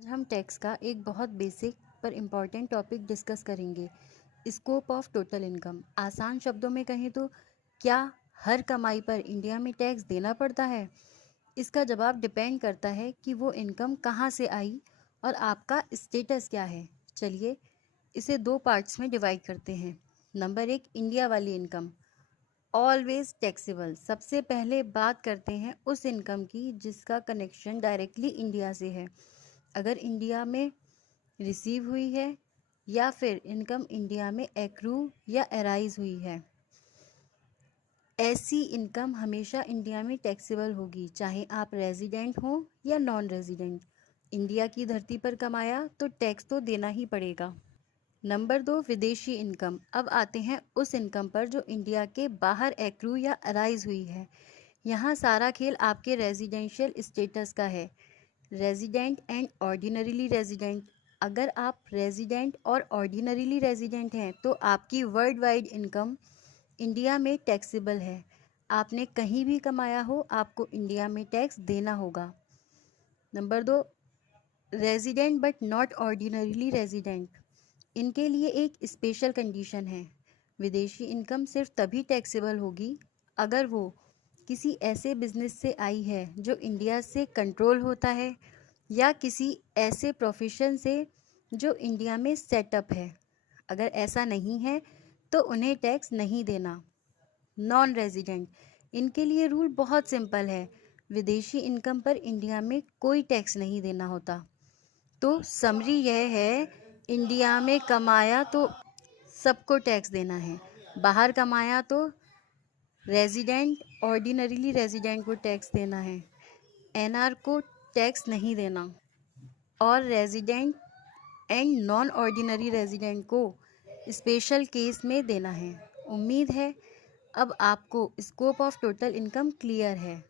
आज हम टैक्स का एक बहुत बेसिक पर इम्पॉर्टेंट टॉपिक डिस्कस करेंगे। Scope of total income. आसान शब्दों में कहें तो क्या हर कमाई पर इंडिया में टैक्स देना पड़ता है? इसका जवाब डिपेंड करता है कि वो इनकम कहाँ से आई और आपका स्टेटस क्या है। चलिए इसे दो पार्ट्स में डिवाइड करते हैं। नंबर एक, इंडिया वाली इनकम, ऑलवेज टैक्सेबल। सबसे पहले बात करते हैं उस इनकम की जिसका कनेक्शन डायरेक्टली इंडिया से है। अगर इंडिया में रिसीव हुई है या फिर इनकम इंडिया में एक्रू या अराइज हुई है, ऐसी इनकम हमेशा इंडिया में टैक्सेबल होगी, चाहे आप रेजिडेंट हो या नॉन रेजिडेंट। इंडिया की धरती पर कमाया तो टैक्स तो देना ही पड़ेगा। नंबर दो, विदेशी इनकम। अब आते हैं उस इनकम पर जो इंडिया के बाहर एक्रू या अराइज हुई है। यहाँ सारा खेल आपके रेजिडेंशियल स्टेटस का है, रेजिडेंट एंड ऑर्डिनरीली रेजिडेंट। अगर आप रेजिडेंट और ऑर्डिनरीली रेजिडेंट हैं तो आपकी वर्ल्ड वाइड इनकम इंडिया में टैक्सेबल है। आपने कहीं भी कमाया हो आपको इंडिया में टैक्स देना होगा। नंबर दो, resident but not ordinarily resident. इनके लिए एक स्पेशल कंडीशन है। विदेशी इनकम सिर्फ तभी टैक्सेबल होगी अगर वो किसी ऐसे बिजनेस से आई है जो इंडिया से कंट्रोल होता है या किसी ऐसे प्रोफेशन से जो इंडिया में सेटअप है। अगर ऐसा नहीं है तो उन्हें टैक्स नहीं देना। नॉन रेजिडेंट, इनके लिए रूल बहुत सिंपल है। विदेशी इनकम पर इंडिया में कोई टैक्स नहीं देना होता। तो समरी यह है, इंडिया में कमाया तो सबको टैक्स देना है, बाहर कमाया तो रेजिडेंट ऑर्डिनरीली रेजिडेंट को टैक्स देना है, एनआर को टैक्स नहीं देना और resident and non ordinary resident को स्पेशल केस में देना है। उम्मीद है अब आपको scope of total income clear है।